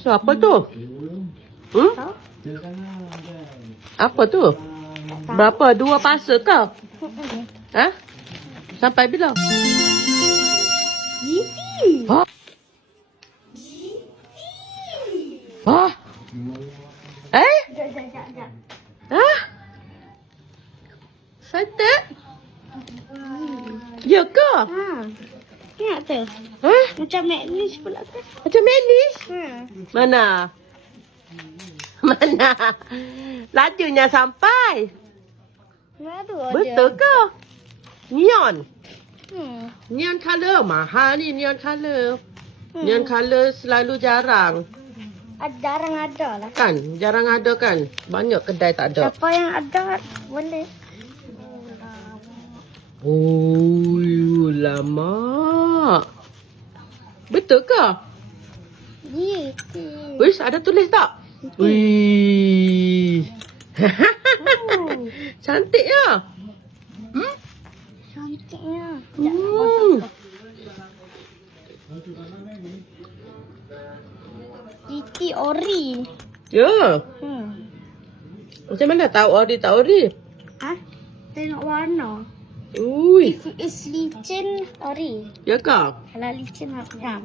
So, apa tu? Tahu? Apa tu? Berapa? 2 pasal ke? Ha? Sampai bila? Gigi. Ha? Ha? Eh? Sekejap. Ha? Santet? Ya ke? Ha. Tengok tu. Ha? Macam manis pula tu. Macam manis? Ha. Mana? Mana? Lajunya sampai. Baru aja. Betul ke? Neon. Hmm. Neon color. Mahal ni neon color. Hmm. Neon color selalu jarang. Jarang ada lah. Kan? Jarang ada kan? Banyak kedai tak ada. Siapa yang ada boleh. Oh, lama. Betul ke? Gigi. Wish, ada tulis tak? Wih. Cantik ya? Hmm? Cantiknya. Gigi ori. Ya. Hmm. Macam mana tahu ori tak ori? Ah, tengok warna. Ui. If it is licin ori. Ya ke? Kalau licin apa?